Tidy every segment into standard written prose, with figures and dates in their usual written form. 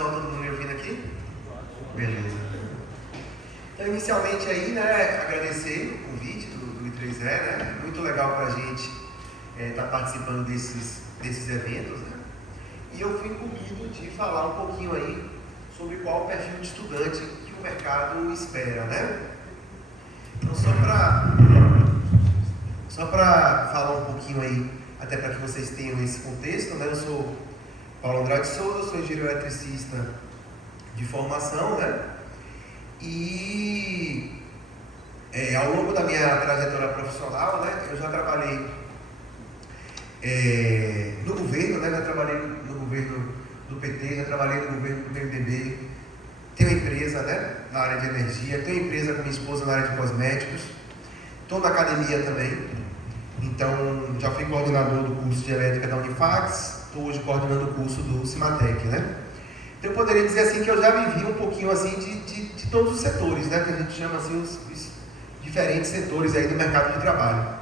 pessoal, todo mundo me ouvindo aqui? Beleza. Então, inicialmente aí, né, agradecer o convite do I3E, né? Muito legal para a gente estar participando desses eventos, né? E eu fui incumbido de falar um pouquinho aí sobre qual o perfil de estudante que o mercado espera, né? Então, só para falar um pouquinho aí, até para que vocês tenham esse contexto, né? Eu sou Paulo Andrade Souza, sou engenheiro eletricista de formação, né? E ao longo da minha trajetória profissional, né, eu já trabalhei no governo, né? Já trabalhei no governo do PT, já trabalhei no governo do PMDB, tenho empresa, né, na área de energia, tenho empresa com minha esposa na área de cosméticos, estou na academia também, então já fui coordenador do curso de elétrica da Unifax, estou hoje coordenando o curso do Cimatec, né? Então eu poderia dizer assim que eu já vivi um pouquinho assim de todos os setores, né? Que a gente chama assim os diferentes setores aí do mercado de trabalho.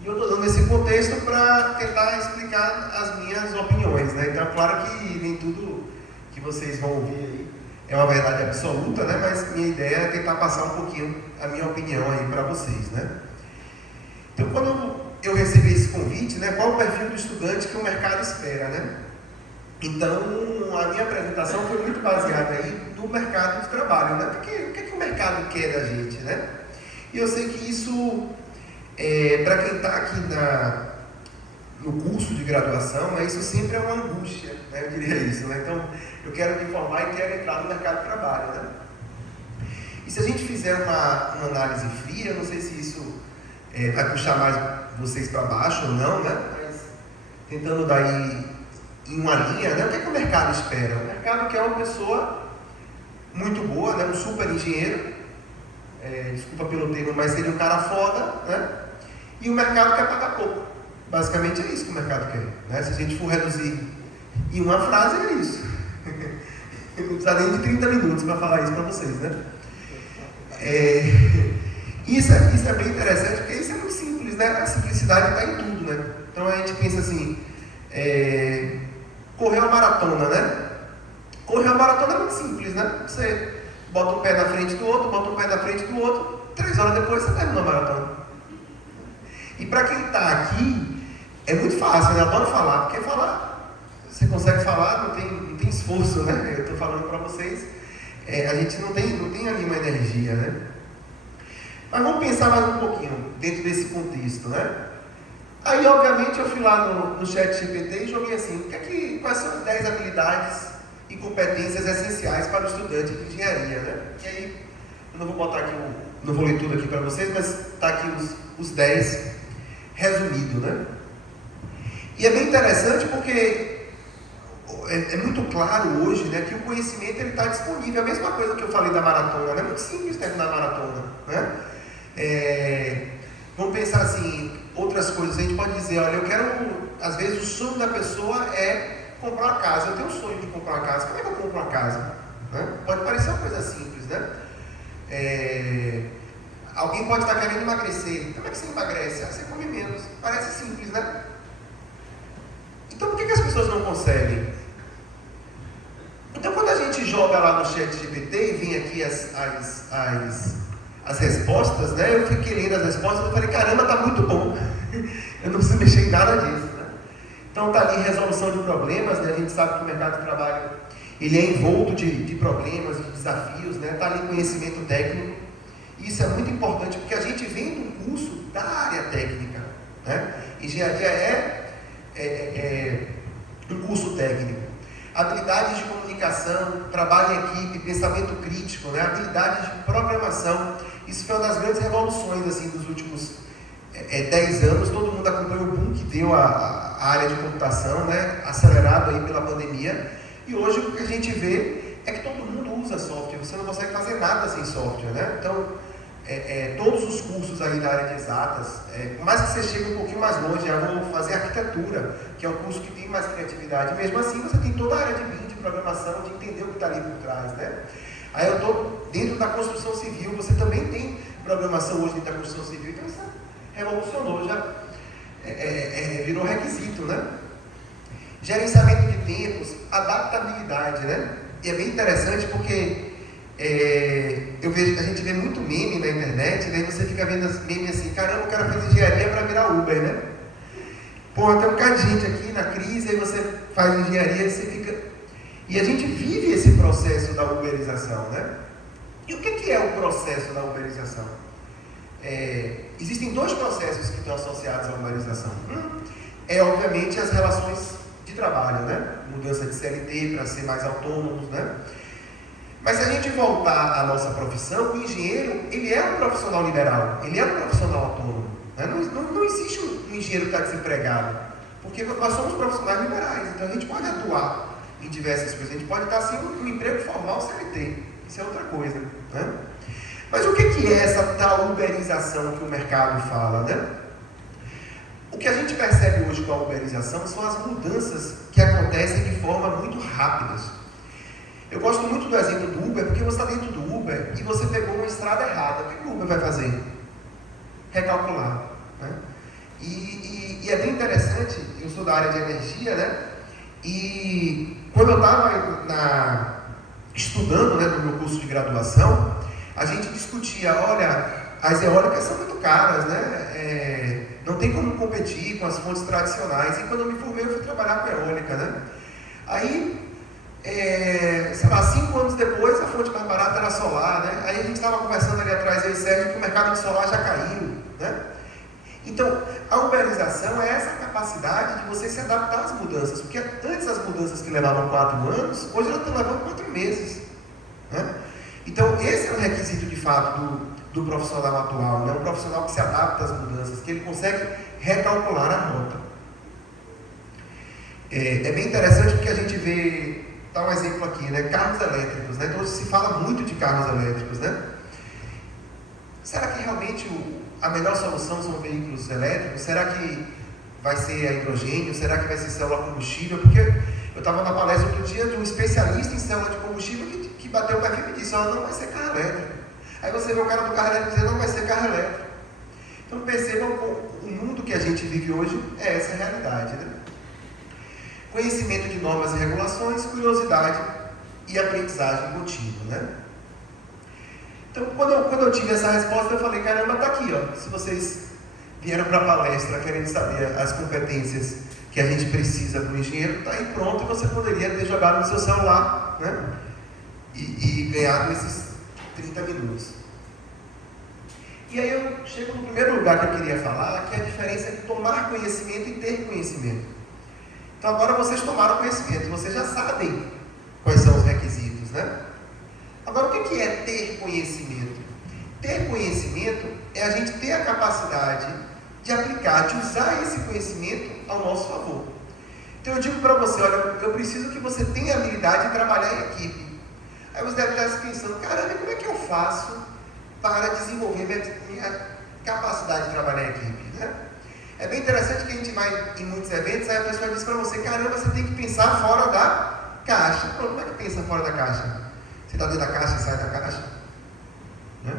E eu estou dando esse contexto para tentar explicar as minhas opiniões, né? Então, claro que nem tudo que vocês vão ouvir aí é uma verdade absoluta, né? Mas minha ideia é tentar passar um pouquinho a minha opinião aí para vocês, né? Então, quando eu recebi esse convite, né? Qual o perfil do estudante que o mercado espera, né? Então, a minha apresentação foi muito baseada aí no mercado de trabalho, né? Porque o que é que o mercado quer da gente, né? E eu sei que isso, para quem está aqui no curso de graduação, né, isso sempre é uma angústia, né? Eu diria isso, né? Então, eu quero me formar e quero entrar no mercado de trabalho, né? E se a gente fizer uma análise fria, eu não sei se isso vai puxar mais vocês para baixo ou não, né? Mas tentando daí em uma linha, né? O que é que o mercado espera? O mercado quer uma pessoa muito boa, né? Um super engenheiro, desculpa pelo termo, mas seria um cara foda, né? E o mercado quer pagar pouco. Basicamente é isso que o mercado quer, né? Se a gente for reduzir em uma frase, é isso. Não precisa nem de 30 minutos para falar isso para vocês, né? Isso é bem interessante, porque isso é muito simples, né? A simplicidade está em tudo, né? Então a gente pensa assim, correr uma maratona, né? Correr uma maratona é muito simples, né? Você bota um pé na frente do outro, bota um pé na frente do outro, 3 horas depois você termina a maratona. E para quem está aqui, é muito fácil, né? Eu adoro falar, porque falar, você consegue falar, não tem esforço, né? Eu estou falando para vocês, a gente não tem ali uma energia, né? Mas vamos pensar mais um pouquinho dentro desse contexto, né? Aí, obviamente, eu fui lá no ChatGPT e joguei assim, quais são as 10 habilidades e competências essenciais para o estudante de engenharia, né? E aí, eu não vou botar aqui, não vou ler tudo aqui para vocês, mas está aqui os 10 resumidos, né? E é bem interessante porque é muito claro hoje, né, que o conhecimento está disponível. A mesma coisa que eu falei da maratona, né? É muito simples terminar a maratona, né? Vamos pensar assim, outras coisas, a gente pode dizer, olha, eu quero, às vezes o sonho da pessoa é comprar uma casa, eu tenho um sonho de comprar uma casa, como é que eu compro uma casa? Né? Pode parecer uma coisa simples, né? Alguém pode estar querendo emagrecer, como é que você emagrece? Você come menos, parece simples, né? Então por que as pessoas não conseguem? Então quando a gente joga lá no ChatGPT e vem aqui as respostas, né? Eu fiquei lendo as respostas e falei, caramba, tá muito bom. Eu não preciso mexer em nada disso, né? Então tá ali resolução de problemas, né? A gente sabe que o mercado de trabalho ele é envolto de problemas, de desafios, né? Tá ali conhecimento técnico. Isso é muito importante porque a gente vem do curso da área técnica, né? Engenharia é um curso técnico. Habilidades de comunicação, trabalho em equipe, pensamento crítico, né? Habilidades de programação. Isso foi uma das grandes revoluções assim, dos últimos 10 anos. Todo mundo acompanhou o boom que deu a área de computação, né? Acelerado aí pela pandemia. E hoje o que a gente vê é que todo mundo usa software. Você não consegue fazer nada sem software, né? Então, todos os cursos aí da área de exatas, por mais que você chegue um pouquinho mais longe, eu vou fazer arquitetura, que é um curso que tem mais criatividade. Mesmo assim, você tem toda a área de BIM, de programação, de entender o que está ali por trás, né? Aí eu estou dentro da construção civil, você também tem programação hoje dentro da construção civil, então isso revolucionou, já virou requisito, né? gerenciamento de tempos, adaptabilidade, né? E é bem interessante porque a gente vê muito meme na internet, daí você fica vendo as memes assim, caramba, o cara fez engenharia para virar Uber, né? Pô, tem um bocado de gente aqui na crise, aí você faz engenharia e você fica... E a gente vive esse processo da uberização, né? E o que é o processo da uberização? Existem dois processos que estão associados à uberização. Obviamente, as relações de trabalho, né? Mudança de CLT para ser mais autônomos, né? Mas se a gente voltar à nossa profissão, o engenheiro, ele é um profissional liberal, ele é um profissional autônomo. Né? Não existe um engenheiro que está desempregado, porque nós somos profissionais liberais, então a gente pode atuar em diversas coisas, a gente pode estar assim um emprego formal CLT, isso é outra coisa. Né? Mas o que é essa tal uberização que o mercado fala? Né? O que a gente percebe hoje com a uberização são as mudanças que acontecem de forma muito rápidas. Eu gosto muito do exemplo do Uber, porque você está dentro do Uber e você pegou uma estrada errada. O que o Uber vai fazer? Recalcular. Né? E é bem interessante, eu sou da área de energia, né? E quando eu estava estudando, né, no meu curso de graduação, a gente discutia, olha, as eólicas são muito caras, né? Não tem como competir com as fontes tradicionais. E quando eu me formei, eu fui trabalhar com eólica, né? Aí, sei lá, 5 anos depois, a fonte mais barata era solar, né? Aí a gente estava conversando ali atrás, eu e Sérgio, que o mercado de solar já caiu, né? Então, a uberização é essa capacidade de você se adaptar às mudanças, porque antes as mudanças que levavam 4 anos, hoje elas estão levando 4 meses, né? Então, esse é um requisito de fato do profissional atual, né? Um profissional que se adapta às mudanças, que ele consegue recalcular a rota. É bem interessante porque a gente vê, dá um exemplo aqui, né? Carros elétricos, né? Então, hoje se fala muito de carros elétricos, né? Será que realmente a melhor solução são veículos elétricos? Será que vai ser a hidrogênio? Será que vai ser célula combustível? Porque eu estava na palestra outro dia de um especialista em célula de combustível que bateu o perfil e disse, não vai ser carro elétrico. Aí você vê o cara do carro elétrico dizendo, não vai ser carro elétrico. Então percebam, o mundo que a gente vive hoje é essa realidade, né? Conhecimento de normas e regulações, curiosidade e aprendizagem contínua, né? Então, quando eu tive essa resposta, eu falei, caramba, tá aqui, ó. Se vocês vieram para a palestra querendo saber as competências que a gente precisa para o engenheiro, tá aí pronto, e você poderia ter jogado no seu celular, né? E ganhado esses 30 minutos. E aí eu chego no primeiro lugar que eu queria falar, que é a diferença entre tomar conhecimento e ter conhecimento. Então agora vocês tomaram conhecimento, vocês já sabem quais são os requisitos, né? Agora o que é ter conhecimento? Ter conhecimento é a gente ter a capacidade de aplicar, de usar esse conhecimento ao nosso favor. Então eu digo para você, olha, eu preciso que você tenha a habilidade de trabalhar em equipe. Aí você deve estar se pensando, caramba, como é que eu faço para desenvolver minha capacidade de trabalhar em equipe, né? É bem interessante que a gente vai em muitos eventos, aí a pessoa diz para você, caramba, você tem que pensar fora da caixa. Pô, como é que pensa fora da caixa? Você está dentro da caixa e sai da caixa? Né?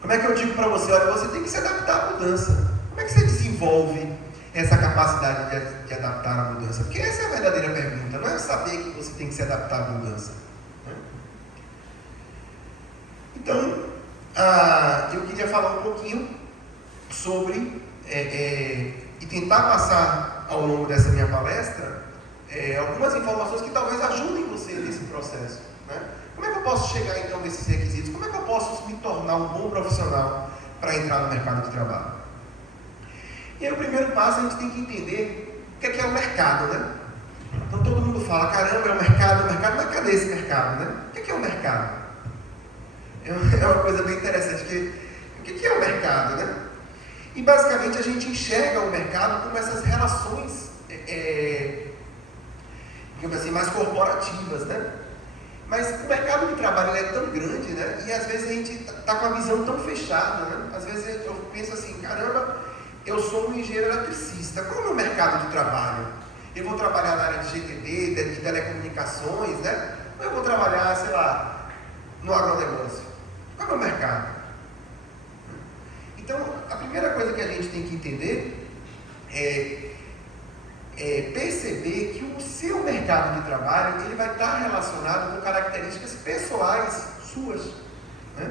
Como é que eu digo para você, olha, você tem que se adaptar à mudança. Como é que você desenvolve essa capacidade de adaptar à mudança? Porque essa é a verdadeira pergunta, não é saber que você tem que se adaptar à mudança. Né? Então, eu queria falar um pouquinho sobre, e tentar passar ao longo dessa minha palestra, algumas informações que talvez ajudem você nesse processo. Né? Como é que eu posso chegar então nesses requisitos? Como é que eu posso me tornar um bom profissional para entrar no mercado de trabalho? E aí o primeiro passo a gente tem que entender o que é o mercado, né? Então todo mundo fala, caramba, é o mercado, mas cadê esse mercado, né? O que é o mercado? É uma coisa bem interessante, o que é o mercado, né? E basicamente a gente enxerga o mercado como essas relações, digamos assim, mais corporativas, né? Mas o mercado de trabalho é tão grande, né? E às vezes a gente está com a visão tão fechada, né? Às vezes eu penso assim, caramba, eu sou um engenheiro eletricista, qual é o meu mercado de trabalho? Eu vou trabalhar na área de GTD, de telecomunicações, né? Ou eu vou trabalhar, sei lá, no agronegócio? Qual é o meu mercado? Então, a primeira coisa que a gente tem que entender é perceber que o seu mercado de trabalho ele vai estar relacionado com características pessoais suas, né?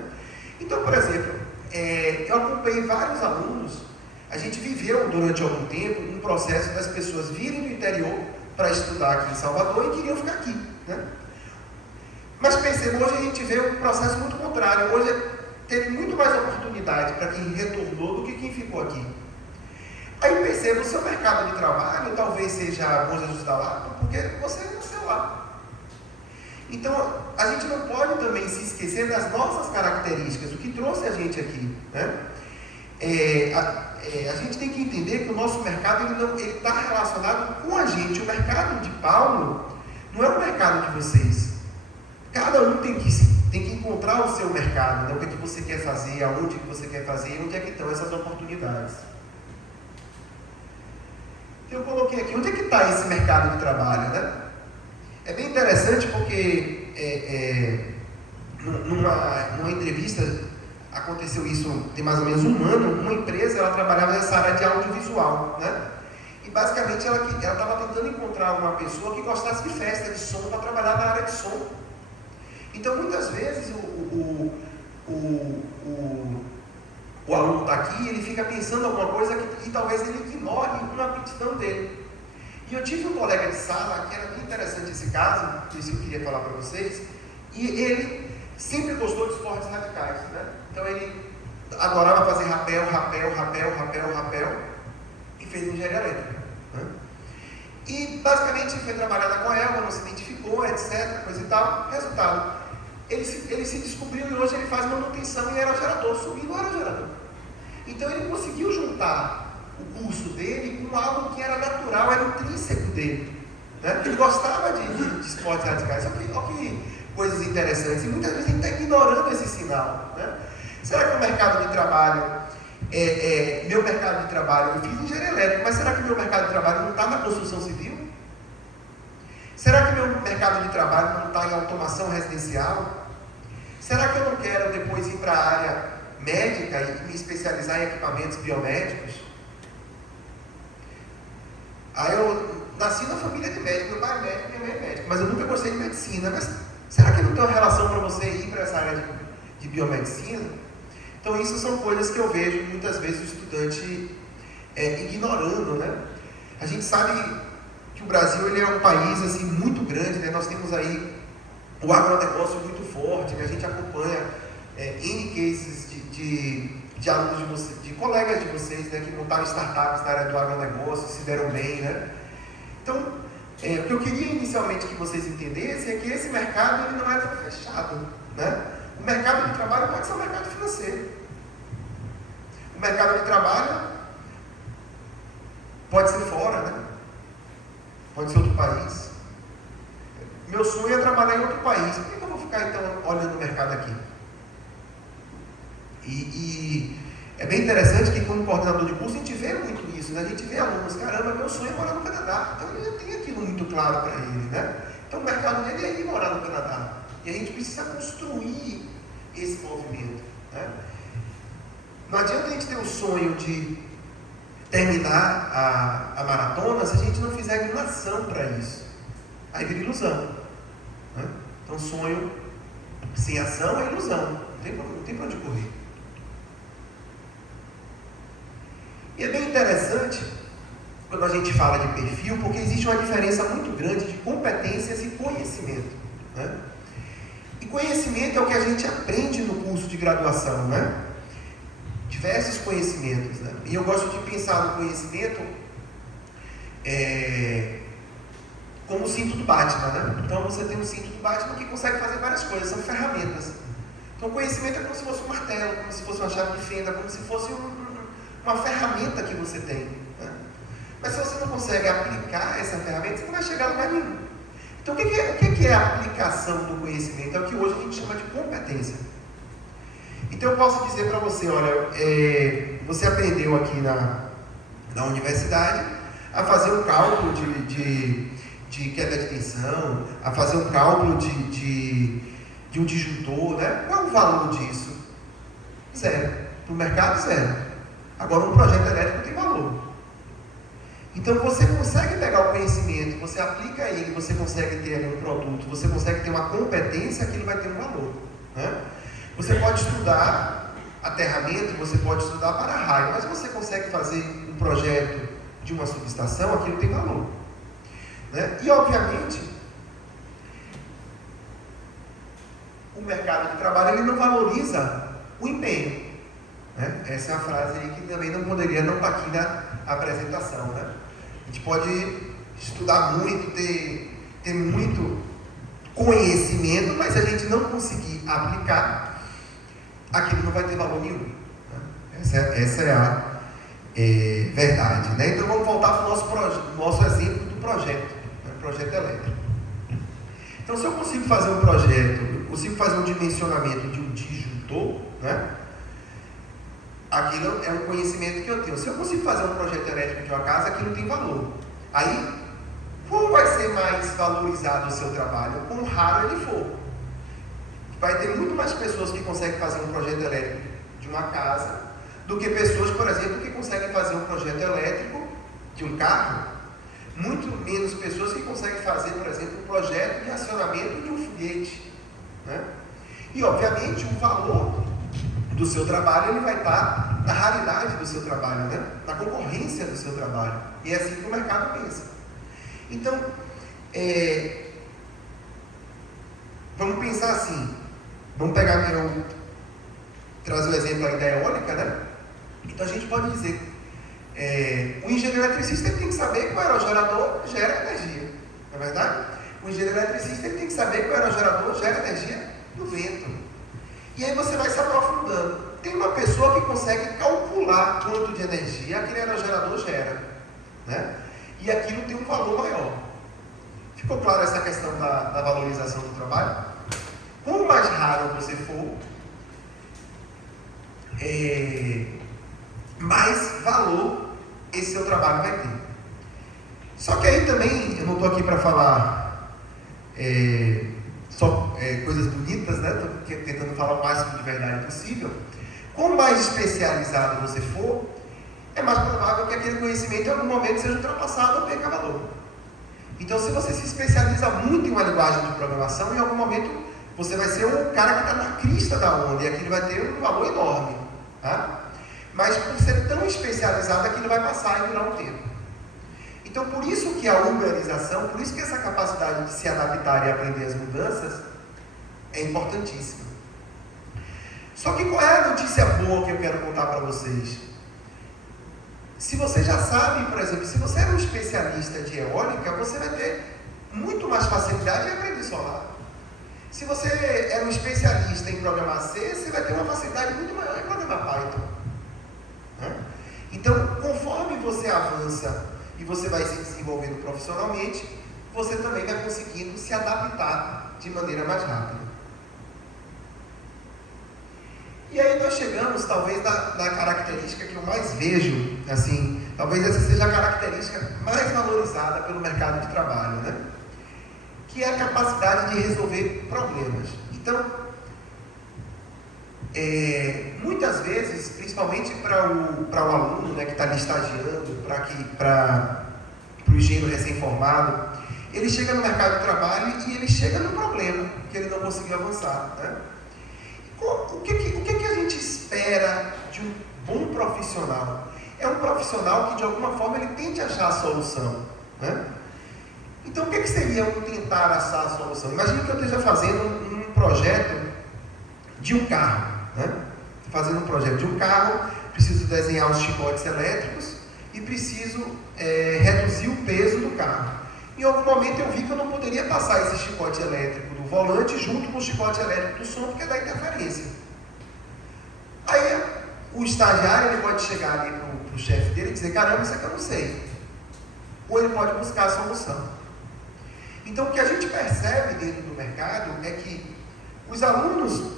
Então, por exemplo, eu acompanhei vários alunos. A gente viveu durante algum tempo um processo das pessoas virem do interior para estudar aqui em Salvador e queriam ficar aqui, né? Mas percebo, hoje a gente vê um processo muito contrário. Hoje teve muito mais oportunidade para quem retornou do que quem ficou aqui. Aí percebo, o seu mercado de trabalho talvez seja Bom Jesus da Lapa, porque você nasceu lá. Então, a gente não pode também se esquecer das nossas características, o que trouxe a gente aqui, né? A gente tem que entender que o nosso mercado ele está relacionado com a gente. O mercado de Paulo não é o mercado de vocês. Cada um tem que encontrar o seu mercado, né? O que você quer fazer, aonde que você quer fazer, onde é que estão essas oportunidades. Eu coloquei aqui, onde é que está esse mercado de trabalho, né? É bem interessante porque numa entrevista, aconteceu isso tem mais ou menos um ano, uma empresa, ela trabalhava nessa área de audiovisual, né? E basicamente ela estava tentando encontrar uma pessoa que gostasse de festa, de som, para trabalhar na área de som. Então muitas vezes o aluno está aqui, ele fica pensando alguma coisa que talvez ele ignore uma aptidão dele. E eu tive um colega de sala, que era bem interessante esse caso, que eu queria falar para vocês, e ele sempre gostou de esportes radicais, né? Então ele adorava fazer rapel, e fez engenharia elétrica, né? E basicamente foi trabalhar na Coelba, não se identificou, etc, coisa e tal. Resultado, ele se descobriu e hoje ele faz manutenção em aerogerador, subindo o aerogerador. Então ele conseguiu juntar o curso dele com algo que era natural, era intrínseco dele, né? Ele gostava de esportes radicais. Olha que coisas interessantes, e muitas vezes a gente está ignorando esse sinal, né? Será que o mercado de trabalho, meu mercado de trabalho, eu fiz engenharia elétrica, mas será que meu mercado de trabalho não está na construção civil? Será que meu mercado de trabalho não está em automação residencial? Será que eu não quero depois ir para a área médica e me especializar em equipamentos biomédicos? Aí eu nasci na família de médico, meu pai é médico, minha mãe é médica, mas eu nunca gostei de medicina. Mas será que não tem uma relação para você ir para essa área de biomedicina? Então isso são coisas que eu vejo muitas vezes o estudante ignorando, né? A gente sabe que o Brasil ele é um país assim, muito grande, né? Nós temos aí o agronegócio muito forte, né? A gente acompanha N cases de alunos de vocês, de colegas de vocês, né, que montaram startups na área do agronegócio, se deram bem, né? Então, o que eu queria inicialmente que vocês entendessem é que esse mercado ele não é tão fechado, né? O mercado de trabalho pode ser um mercado financeiro. O mercado de trabalho pode ser fora, né? Pode ser outro país. Meu sonho é trabalhar em outro país. Por que eu vou ficar então olhando o mercado aqui? E é bem interessante que como coordenador de curso a gente vê muito isso, né? A gente vê alunos, caramba, meu sonho é morar no Canadá. Então ele já tem aquilo muito claro para ele, né? Então o mercado dele é ir morar no Canadá. E a gente precisa construir esse movimento, né? Não adianta a gente ter o sonho de terminar a maratona se a gente não fizer alguma ação para isso. Aí vira ilusão, né? Então sonho sem ação é ilusão, não tem para onde correr. E é bem interessante quando a gente fala de perfil, porque existe uma diferença muito grande de competências e conhecimento, né? E conhecimento é o que a gente aprende no curso de graduação, né? Diversos conhecimentos, né? E eu gosto de pensar no conhecimento como o cinto do Batman, né? Então você tem um cinto do Batman que consegue fazer várias coisas, são ferramentas. Então o conhecimento é como se fosse um martelo, como se fosse uma chave de fenda, como se fosse uma ferramenta que você tem, né? Mas se você não consegue aplicar essa ferramenta, você não vai chegar a lugar nenhum. Então o que é a aplicação do conhecimento? É o que hoje a gente chama de competência. Então eu posso dizer para você, olha, você aprendeu aqui na universidade a fazer um cálculo de queda de tensão, a fazer um cálculo de um disjuntor, né? Qual é o valor disso? Zero. Para o mercado, zero. Agora um projeto elétrico tem valor. Então você consegue pegar o conhecimento, você aplica ele, você consegue ter ali um produto, você consegue ter uma competência, aquilo vai ter um valor, né? Você pode estudar aterramento, você pode estudar para-raio, mas você consegue fazer um projeto de uma subestação, aquilo tem valor, né? E obviamente o mercado de trabalho ele não valoriza o empenho, né? Essa é uma frase aí que também não poderia não estar aqui na apresentação, né? A gente pode estudar muito, ter muito conhecimento, mas se a gente não conseguir aplicar, aquilo não vai ter valor nenhum, né? Essa é a verdade, né? Então vamos voltar para o nosso exemplo do projeto, né? Projeto elétrico. Então se eu consigo fazer um projeto, eu consigo fazer um dimensionamento de um disjuntor, né? Aquilo é um conhecimento que eu tenho. Se eu consigo fazer um projeto elétrico de uma casa, aquilo tem valor. Aí, como vai ser mais valorizado o seu trabalho? Quão raro ele for. Vai ter muito mais pessoas que conseguem fazer um projeto elétrico de uma casa do que pessoas, por exemplo, que conseguem fazer um projeto elétrico de um carro. Muito menos pessoas que conseguem fazer, por exemplo, um projeto de acionamento de um foguete, né? E, obviamente, o valor do seu trabalho, ele vai estar na raridade do seu trabalho, né? Na concorrência do seu trabalho. E é assim que o mercado pensa. Então, vamos pensar assim, vamos pegar trazer o exemplo aí da eólica, né? Então a gente pode dizer, o engenheiro eletricista ele tem que saber que o aerogerador gera energia, não é verdade? O engenheiro eletricista ele tem que saber que o aerogerador gera energia do vento. E aí você vai se aprofundando. Tem uma pessoa que consegue calcular quanto de energia aquele aerogerador gera, né? E aquilo tem um valor maior. Ficou claro essa questão da valorização do trabalho? Quanto mais raro você for, mais valor esse seu trabalho vai ter. Só que aí também, eu não estou aqui para falar coisas bonitas, né? Estou tentando falar o máximo de verdade possível. Quanto mais especializado você for, é mais provável que aquele conhecimento em algum momento seja ultrapassado ou perca valor. Então, se você se especializa muito em uma linguagem de programação, em algum momento você vai ser um cara que está na crista da onda e aquilo vai ter um valor enorme, tá? Mas por ser tão especializado, aquilo vai passar e durar um tempo. Então, por isso que a uberização, por isso que essa capacidade de se adaptar e aprender as mudanças é importantíssima. Só que qual é a notícia boa que eu quero contar para vocês? Se você já sabe, por exemplo, se você é um especialista de eólica, você vai ter muito mais facilidade em aprender solar. Se você é um especialista em programar C, você vai ter uma facilidade muito maior em programar Python, né? Então, conforme você avança e você vai se desenvolvendo profissionalmente, você também vai conseguindo se adaptar de maneira mais rápida. E aí nós chegamos, talvez, na característica que eu mais vejo, assim, talvez essa seja a característica mais valorizada pelo mercado de trabalho, né? Que é a capacidade de resolver problemas. Então, muitas vezes, principalmente para o aluno, né, que está ali estagiando, para o engenheiro recém-formado, ele chega no mercado de trabalho e ele chega no problema que ele não conseguiu avançar, né? O que a gente espera de um bom profissional? É um profissional que de alguma forma ele tente achar a solução, né? Então o que seria um tentar achar a solução? Imagine que eu esteja fazendo um projeto de um carro, né? Fazendo um projeto de um carro, preciso desenhar os chicotes elétricos e preciso reduzir o peso do carro. Em algum momento eu vi que eu não poderia passar esse chicote elétrico do volante junto com o chicote elétrico do som, porque dá interferência. Aí o estagiário ele pode chegar ali para o chefe dele e dizer, caramba, isso aqui eu não sei. Ou ele pode buscar a solução. Então o que a gente percebe dentro do mercado é que os alunos,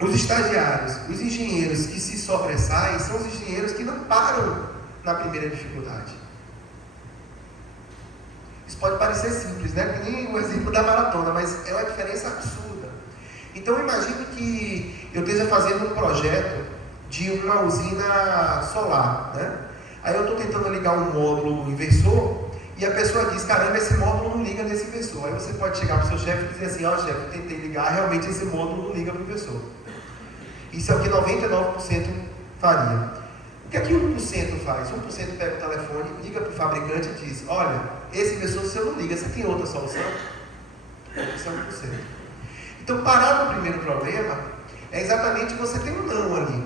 os estagiários, os engenheiros que se sobressaem são os engenheiros que não param na primeira dificuldade. Isso pode parecer simples, né? Que nem o exemplo da maratona, mas é uma diferença absurda. Então imagine que eu esteja fazendo um projeto de uma usina solar, né? Aí eu estou tentando ligar um módulo inversor e a pessoa diz, caramba, esse módulo não liga nesse inversor. Aí você pode chegar para o seu chefe e dizer assim, ó chefe, eu tentei ligar, realmente esse módulo não liga para o inversor. Isso é o que 99% faria. O que é que 1% faz? 1% pega o telefone, liga para o fabricante e diz, olha, esse inversor seu não liga, você tem outra solução? Isso é 1%. Então, parar no primeiro problema é exatamente você ter um não ali.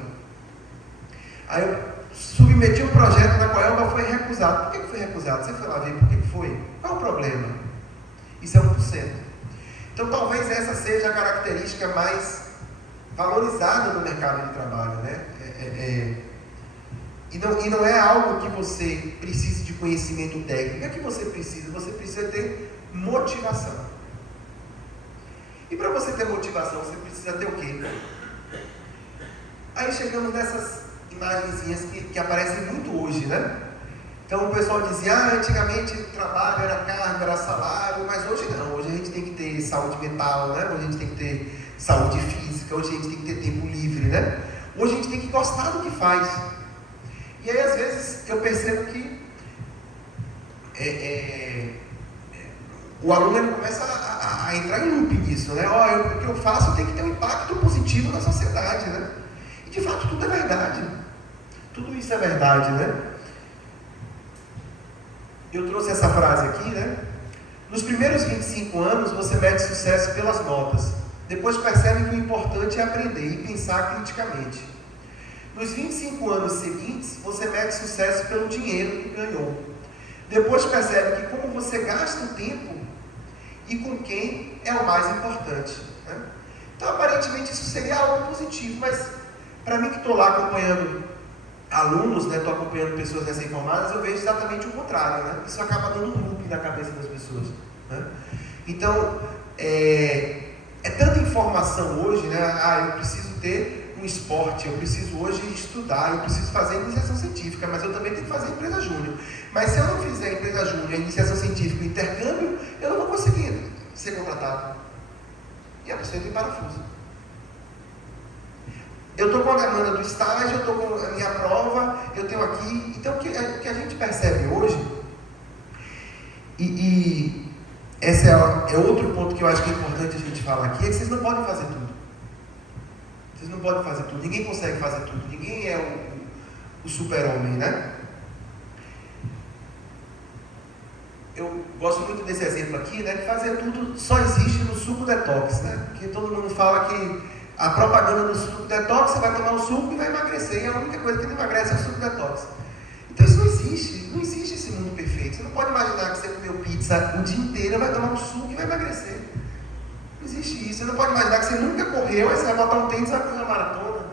Aí eu submeti um projeto na qual Elba foi recusado. Por que foi recusado? Você foi lá ver por que foi? Qual é o problema? Isso é 1%. Então, talvez essa seja a característica mais valorizada no mercado de trabalho, né? E não é algo que você precise de conhecimento técnico. O que é que você precisa? Você precisa ter motivação. E para você ter motivação, você precisa ter o quê? Aí chegamos nessas imagenzinhas que aparecem muito hoje, né? Então o pessoal dizia, antigamente o trabalho era carga, era salário, mas hoje não. Hoje a gente tem que ter saúde mental, né? Hoje a gente tem que ter saúde física, hoje a gente tem que ter tempo livre, né? Hoje a gente tem que gostar do que faz. E aí às vezes eu percebo que o aluno ele começa a entrar em loop nisso, né? O que eu faço tem que ter um impacto positivo na sociedade, né? E de fato tudo é verdade. Tudo isso é verdade, né? Eu trouxe essa frase aqui, né? Nos primeiros 25 anos você mede sucesso pelas notas. Depois percebe que o importante é aprender e pensar criticamente. Nos 25 anos seguintes, você mede sucesso pelo dinheiro que ganhou. Depois percebe que como você gasta o tempo e com quem é o mais importante, né? Então, aparentemente, isso seria algo positivo, mas para mim que estou lá acompanhando alunos, né, estou acompanhando pessoas recém-formadas, eu vejo exatamente o contrário, né? Isso acaba dando um loop na cabeça das pessoas, né? Então, é tanta informação hoje, né? Eu preciso ter um esporte, eu preciso hoje estudar, eu preciso fazer iniciação científica, mas eu também tenho que fazer empresa júnior. Mas se eu não fizer empresa júnior, iniciação científica e intercâmbio, eu não vou conseguir ser contratado. E a pessoa entra em parafuso. Eu estou com a demanda do estágio, eu estou com a minha prova, eu tenho aqui. Então, o que a gente percebe hoje, e esse é outro ponto que eu acho que é importante a gente falar aqui, é que vocês não podem fazer tudo. Vocês não podem fazer tudo, ninguém consegue fazer tudo, ninguém é o super-homem, né? Eu gosto muito desse exemplo aqui, né? Que fazer tudo só existe no suco detox, né? Porque todo mundo fala que a propaganda do suco detox, você vai tomar o suco e vai emagrecer, e a única coisa que não emagrece é o suco detox. Então isso não existe esse mundo perfeito. Você não pode imaginar que você comeu pizza o dia inteiro, vai tomar um suco e vai emagrecer. Não existe isso. Você não pode imaginar que você nunca correu, aí você vai botar um tênis e vai correr uma maratona.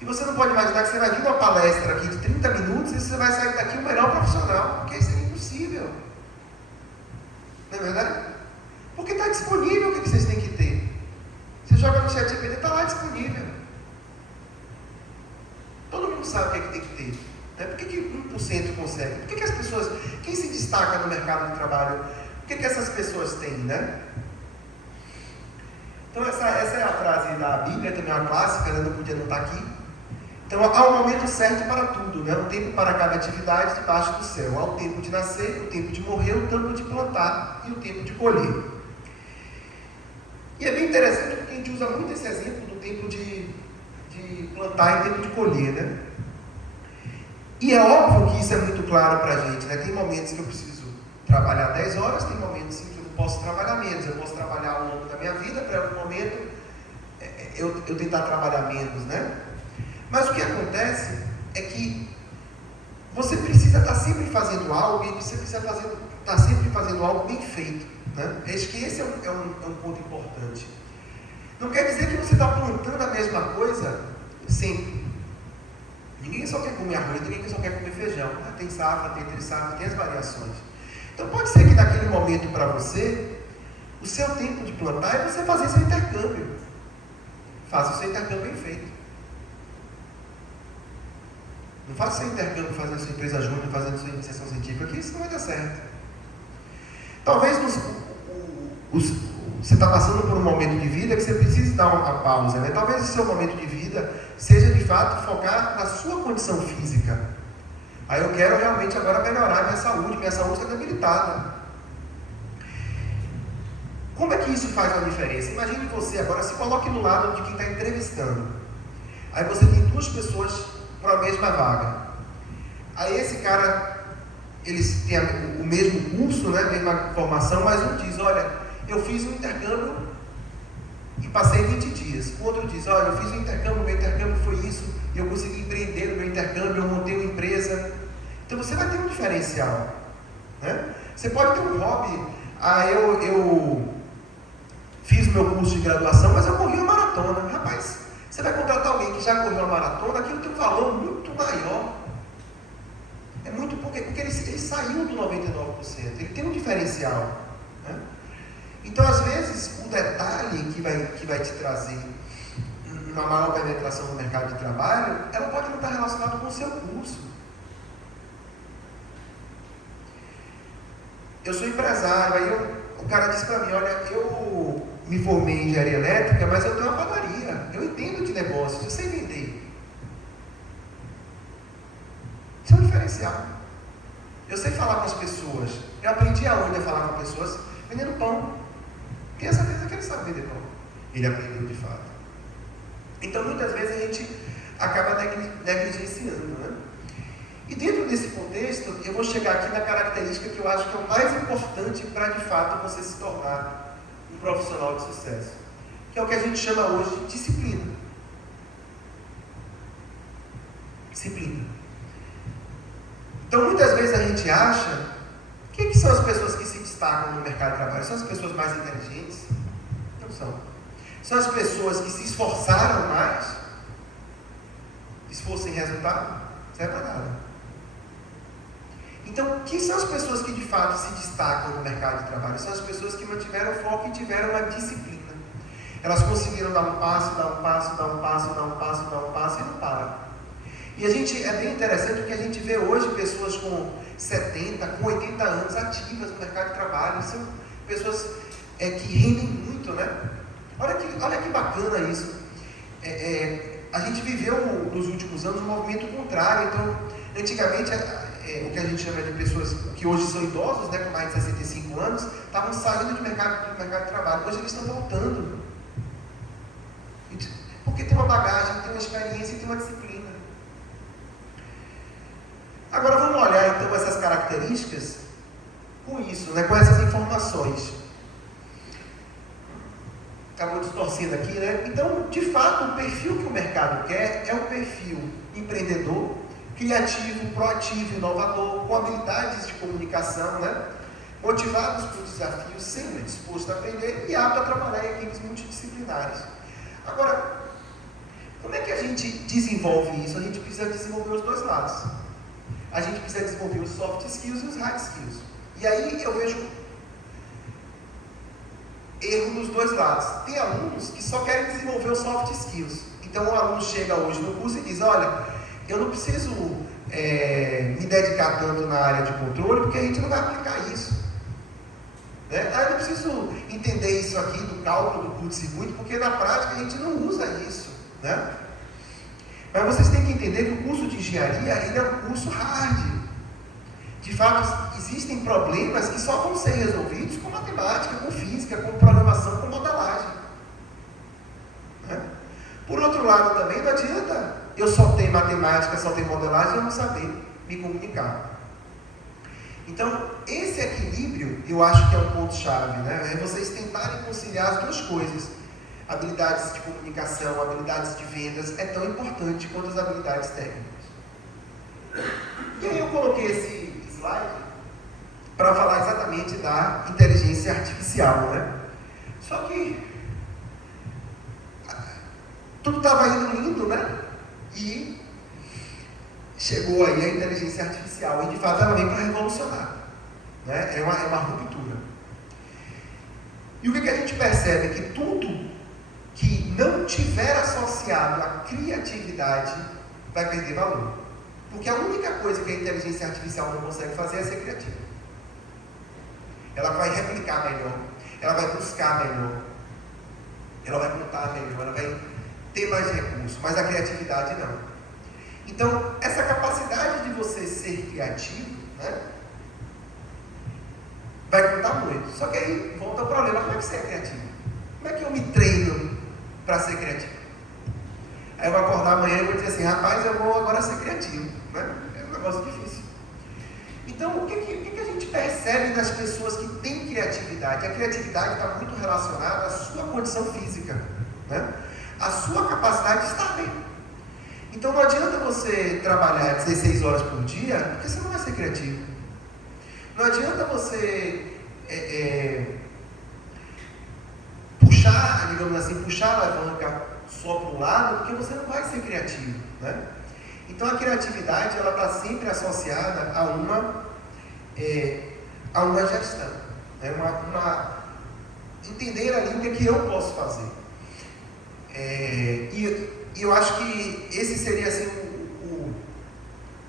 E você não pode imaginar que você vai vir numa palestra aqui de 30 minutos e você vai sair daqui o melhor profissional, porque isso é impossível. Não é verdade? Porque está disponível o que vocês têm que ter. Você joga no chat GPT, está lá disponível. Todo mundo sabe o que é que tem que ter. Né? Por que 1% consegue? Por que as pessoas, quem se destaca no mercado de trabalho, o que essas pessoas têm, né? Então essa é a frase da Bíblia, também é uma clássica, né? Não podia não estar aqui. Então há um momento certo para tudo, né? Um tempo para cada atividade debaixo do céu. Há o tempo de nascer, o tempo de morrer, o tempo de plantar e o tempo de colher. E é bem interessante porque a gente usa muito esse exemplo do tempo de plantar e tempo de colher, né? E é óbvio que isso é muito claro para a gente, né? Tem momentos que eu preciso trabalhar 10 horas, tem momentos em que eu não posso trabalhar menos, eu posso trabalhar ao longo da minha vida, para algum momento eu tentar trabalhar menos, né? Mas o que acontece é que você precisa estar sempre fazendo algo e você precisa estar sempre fazendo algo bem feito, né? Acho que esse é um ponto importante. Não quer dizer que você está plantando a mesma coisa sempre. Ninguém só quer comer arroz, ninguém só quer comer feijão. Tem safra, tem entre-safra, tem as variações. Então pode ser que naquele momento para você, o seu tempo de plantar é você fazer seu intercâmbio. Faça o seu intercâmbio bem feito. Não faça seu intercâmbio fazendo sua empresa júnior, fazendo sua iniciação científica, que isso não vai dar certo. Talvez você está passando por um momento de vida que você precisa dar uma pausa, né? Talvez o seu momento de vida seja de fato focar na sua condição física. Aí eu quero realmente agora melhorar minha saúde está debilitada. Como é que isso faz uma diferença? Imagine você agora, se coloque no lado de quem está entrevistando. Aí você tem duas pessoas para a mesma vaga. Aí esse cara, eles têm o mesmo curso, né, a mesma formação, mas um diz, olha, eu fiz um intercâmbio e passei 20 dias. O outro diz, olha, eu fiz um intercâmbio, meu intercâmbio foi isso, e eu consegui empreender no meu intercâmbio, eu montei uma empresa. Então você vai ter um diferencial, né? Você pode ter um hobby, eu fiz o meu curso de graduação, mas eu corri uma maratona. Rapaz, você vai contratar alguém que já correu uma maratona, aquilo tem um valor muito maior. É muito porque ele saiu do 99%, ele tem um diferencial, né? Então, às vezes, o detalhe que vai te trazer uma maior penetração no mercado de trabalho, ela pode não estar relacionada com o seu curso. Eu sou empresário, aí o cara disse para mim, olha, eu me formei em engenharia elétrica, mas eu tenho uma padaria, eu entendo de negócios, eu sei vender. Isso é um diferencial. Eu sei falar com as pessoas. Eu aprendi aonde a falar com pessoas vendendo pão. Tenho certeza que ele sabe vender pão. Ele aprendeu de fato. Então, muitas vezes a gente acaba negligenciando, né? E dentro desse contexto, eu vou chegar aqui na característica que eu acho que é o mais importante para, de fato, você se tornar um profissional de sucesso. Que é o que a gente chama hoje de disciplina. Disciplina. Então, muitas vezes a gente acha, quem que são as pessoas que se destacam no mercado de trabalho? São as pessoas mais inteligentes? Não são. São as pessoas que se esforçaram mais? Esforço sem resultado? Não serve para nada. Então, quem são as pessoas que de fato se destacam no mercado de trabalho? São as pessoas que mantiveram foco e tiveram uma disciplina. Elas conseguiram dar um passo, dar um passo, dar um passo, dar um passo, dar um passo e não param. E é bem interessante porque a gente vê hoje pessoas com 70, com 80 anos ativas no mercado de trabalho. São pessoas que rendem muito, né? Olha que bacana isso. A gente viveu nos últimos anos um movimento contrário. Então, antigamente, o que a gente chama de pessoas que hoje são idosos, né, com mais de 65 anos, estavam saindo do mercado de trabalho. Hoje eles estão voltando. Porque tem uma bagagem, tem uma experiência e tem uma disciplina. Agora vamos olhar então essas características com isso, né, com essas informações. Acabou distorcendo aqui, né? Então, de fato, o perfil que o mercado quer é um perfil empreendedor, criativo, proativo, inovador, com habilidades de comunicação, né? Motivados por desafios, sempre disposto a aprender e apto a trabalhar em equipes multidisciplinares. Agora, como é que a gente desenvolve isso? A gente precisa desenvolver os dois lados. A gente precisa desenvolver os soft skills e os hard skills. E aí eu vejo erro nos dois lados. Tem alunos que só querem desenvolver os soft skills. Então o aluno chega hoje no curso e diz, olha, eu não preciso me dedicar tanto na área de controle, porque a gente não vai aplicar isso. Né? Eu não preciso entender isso aqui do cálculo do curto-circuito, porque na prática a gente não usa isso. Né? Mas vocês têm que entender que o curso de engenharia ele é um curso hard. De fato, existem problemas que só vão ser resolvidos com matemática, com física, com programação, com modelagem. Né? Por outro lado, também não adianta eu só ter matemática, só ter modelagem e eu não saber me comunicar. Então, esse equilíbrio, eu acho que é um ponto-chave, né? É vocês tentarem conciliar as duas coisas. Habilidades de comunicação, habilidades de vendas, é tão importante quanto as habilidades técnicas. E aí eu coloquei esse slide para falar exatamente da inteligência artificial, né? Só que tudo estava indo lindo, né? E chegou aí a inteligência artificial e de fato ela vem para revolucionar, né? É uma ruptura. E o que a gente percebe é que tudo que não tiver associado à criatividade vai perder valor. Porque a única coisa que a inteligência artificial não consegue fazer é ser criativa. Ela vai replicar melhor. ela vai buscar melhor, ela vai montar melhor, ela vai ter mais recursos, mas a criatividade não. Então, essa capacidade de você ser criativo, né, vai contar muito. Só que aí volta o problema: como é que você é criativo? Como é que eu me treino para ser criativo? Aí eu vou acordar amanhã e vou dizer assim: rapaz, eu vou agora ser criativo, né? É um negócio difícil. Então, o que a gente percebe das pessoas que têm criatividade? A criatividade está muito relacionada à sua condição física, né? A sua capacidade de estar bem. Então, não adianta você trabalhar 16 horas por dia, porque você não vai ser criativo. Não adianta você puxar, digamos assim, puxar a alavanca só para um lado, porque você não vai ser criativo, né? Então, a criatividade, ela está sempre associada a uma gestão, né? Entender ali o que eu posso fazer. E eu acho que esse seria assim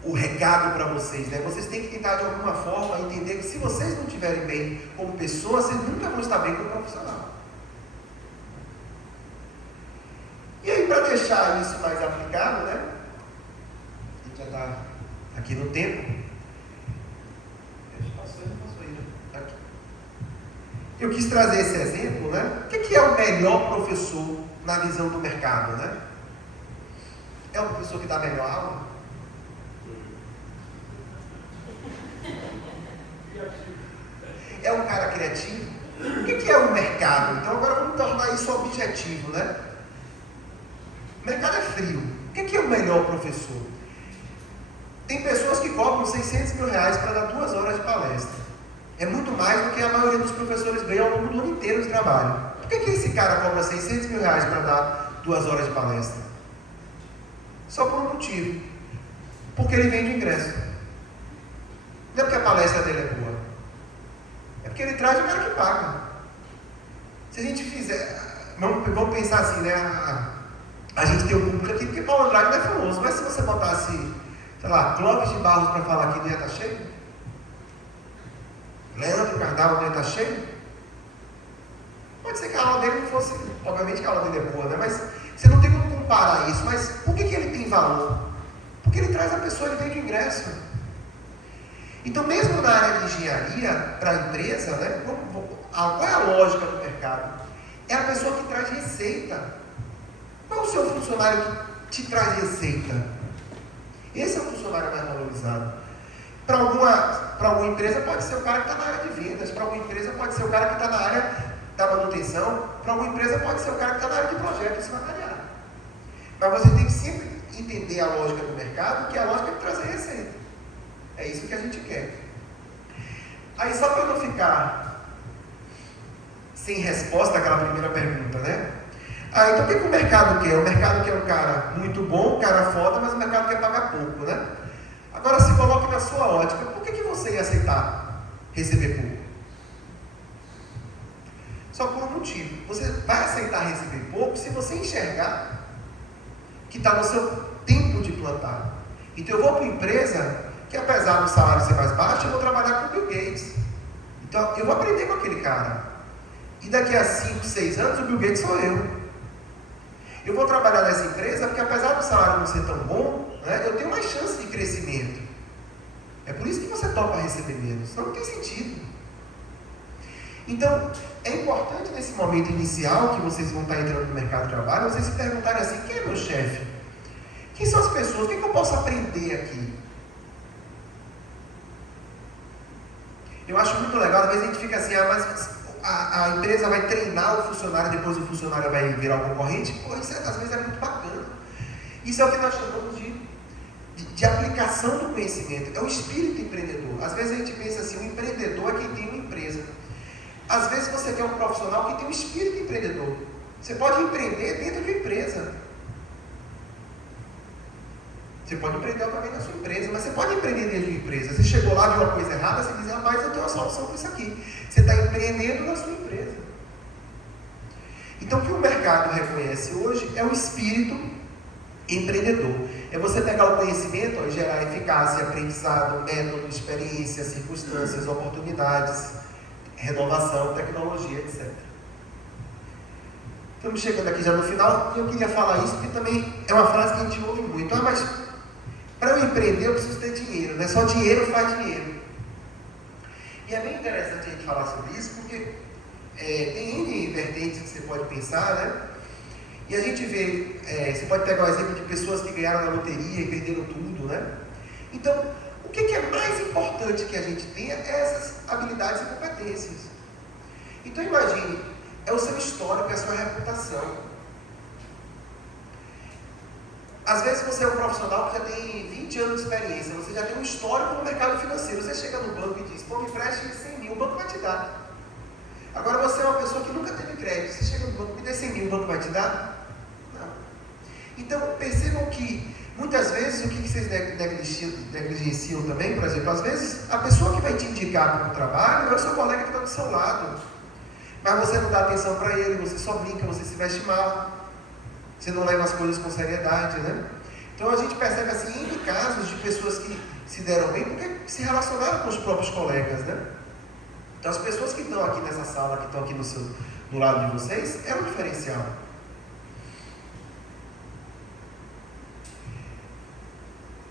o recado para vocês, né? Vocês têm que tentar de alguma forma entender que se vocês não estiverem bem como pessoas, vocês nunca vão estar bem como profissional. E aí, para deixar isso mais aplicado, né? A gente já está aqui no tempo. Aqui. Eu quis trazer esse exemplo, né? O que é o melhor professor na visão do mercado, né? É o professor que dá melhor aula? É um cara criativo? O que é o mercado? Então agora vamos tornar isso objetivo, né? O mercado é frio. O que é o melhor professor? Tem pessoas que cobram 600 mil reais para dar 2 horas de palestra. É muito mais do que a maioria dos professores ganham ao longo do ano inteiro de trabalho. Por que esse cara cobra 600 mil reais para dar 2 horas de palestra? Só por um motivo: porque ele vende o ingresso. Não é porque a palestra dele é boa, é porque ele traz o cara que paga. Se a gente fizer, vamos pensar assim, né? A gente tem um público aqui porque Paulo Andrade não é famoso, mas se você botasse, sei lá, Clóvis de Barros para falar aqui, não ia estar cheio? Leandro Carnal não ia estar cheio? Pode ser que a aula dele não fosse, obviamente que a aula dele é boa, né? Mas você não tem como comparar isso. Mas por que ele tem valor? Porque ele traz a pessoa, ele vende o ingresso. Então, mesmo na área de engenharia, para a empresa, né? Qual é a lógica do mercado? É a pessoa que traz receita. Qual é o seu funcionário que te traz receita? Esse é o funcionário mais valorizado. Para alguma empresa pode ser o cara que está na área de vendas, para alguma empresa pode ser o cara que está na área da manutenção, para alguma empresa pode ser o cara que está na área de projetos e material. Mas você tem que sempre entender a lógica do mercado, que é a lógica de trazer receita. É isso que a gente quer. Aí, só para não ficar sem resposta àquela primeira pergunta, né? Então o que o mercado quer? O mercado quer um cara muito bom, um cara foda, mas o mercado quer pagar pouco, né? Agora se coloque na sua ótica: por que você ia aceitar receber pouco? Só por um motivo: você vai aceitar receber pouco se você enxergar que está no seu tempo de plantar. Então eu vou para uma empresa que, apesar do salário ser mais baixo, eu vou trabalhar com o Bill Gates. Então eu vou aprender com aquele cara. E daqui a 5, 6 anos o Bill Gates sou eu. Eu vou trabalhar nessa empresa porque, apesar do salário não ser tão bom, né, eu tenho mais chance de crescimento. É por isso que você topa receber menos. Senão não tem sentido. Então, é importante nesse momento inicial que vocês vão estar entrando no mercado de trabalho, vocês se perguntarem assim: quem é meu chefe? Quem são as pessoas? O que eu posso aprender aqui? Eu acho muito legal, às vezes a gente fica assim: mas a empresa vai treinar o funcionário, depois o funcionário vai virar o concorrente. Pô, isso às vezes é muito bacana. Isso é o que nós chamamos de aplicação do conhecimento. É o espírito empreendedor. Às vezes a gente pensa assim: o empreendedor é quem tem uma empresa. Às vezes você quer um profissional que tem um espírito empreendedor. Você pode empreender dentro de uma empresa. Você pode empreender também na sua empresa, mas você pode empreender dentro de uma empresa. Você chegou lá, viu uma coisa errada, você diz: rapaz, eu tenho uma solução para isso aqui. Você está empreendendo na sua empresa. Então, o que o mercado reconhece hoje é o espírito empreendedor. É você pegar o conhecimento e gerar eficácia, aprendizado, método, experiência, circunstâncias, oportunidades, renovação, tecnologia, etc. Estamos chegando aqui já no final, e eu queria falar isso, porque também é uma frase que a gente ouve muito. Ah, mas para eu empreender eu preciso ter dinheiro, né? Só dinheiro faz dinheiro. E é bem interessante a gente falar sobre isso, porque tem N vertentes que você pode pensar, né? E a gente vê, você pode pegar o exemplo de pessoas que ganharam na loteria e perderam tudo, né? Então, o que é mais importante que a gente tenha é essas habilidades e competências. Então imagine, é o seu histórico, é a sua reputação. Às vezes você é um profissional que já tem 20 anos de experiência, você já tem um histórico no mercado financeiro, você chega no banco e diz, pô, me empreste 100 mil, o banco vai te dar. Agora você é uma pessoa que nunca teve crédito, você chega no banco e me dê 100 mil, o banco vai te dar? Não. Então percebam que muitas vezes o que vocês negligenciam também, por exemplo, às vezes a pessoa que vai te indicar para o trabalho é o seu colega que está do seu lado. Mas você não dá atenção para ele, você só brinca, você se veste mal, você não leva as coisas com seriedade, né? Então a gente percebe assim, em casos de pessoas que se deram bem porque se relacionaram com os próprios colegas, né? Então as pessoas que estão aqui nessa sala, que estão aqui do lado de vocês, é um diferencial.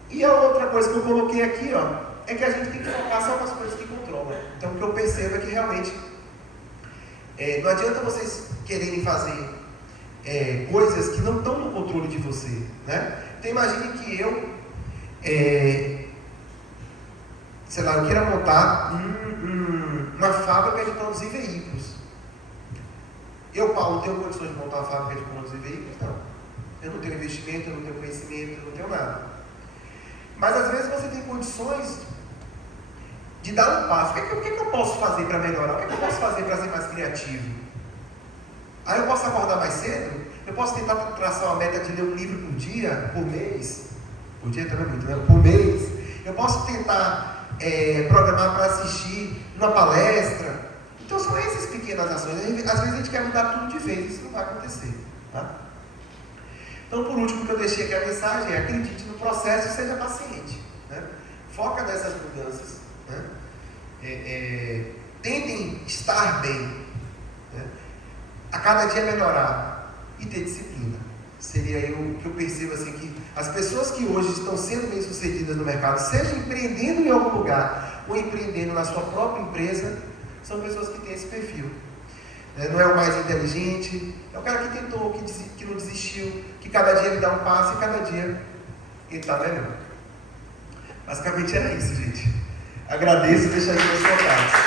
E a outra coisa que eu coloquei aqui, ó, é que a gente tem que focar só nas coisas que controlam. Então o que eu percebo é que realmente não adianta vocês quererem fazer coisas que não estão no controle de você, né? Então imagine que eu, sei lá, eu queira montar uma fábrica de produzir veículos. Eu, Paulo, tenho condições de montar uma fábrica de produzir veículos? Não. Eu não tenho investimento, eu não tenho conhecimento, eu não tenho nada. Mas às vezes você tem condições de dar um passo. O que eu posso fazer para melhorar? O que eu posso fazer para ser mais criativo? Aí eu posso acordar mais cedo? Eu posso tentar traçar uma meta de ler um livro por dia, por mês? Por dia também é muito, né? Por mês. Eu posso tentar programar para assistir uma palestra. Então são essas pequenas ações. Às vezes a gente quer mudar tudo de vez, isso não vai acontecer. Tá? Então, por último, o que eu deixei aqui a mensagem é: acredite no processo e seja paciente. Né? Foca nessas mudanças. Né? Tentem estar bem. Né? A cada dia melhorar e ter disciplina. Seria aí o que eu percebo assim, que as pessoas que hoje estão sendo bem sucedidas no mercado, seja empreendendo em algum lugar ou empreendendo na sua própria empresa, são pessoas que têm esse perfil. Não é o mais inteligente, é o cara que tentou, que não desistiu, que cada dia ele dá um passo e cada dia ele está melhor. Basicamente era isso, gente. Agradeço e deixo aí meus contatos.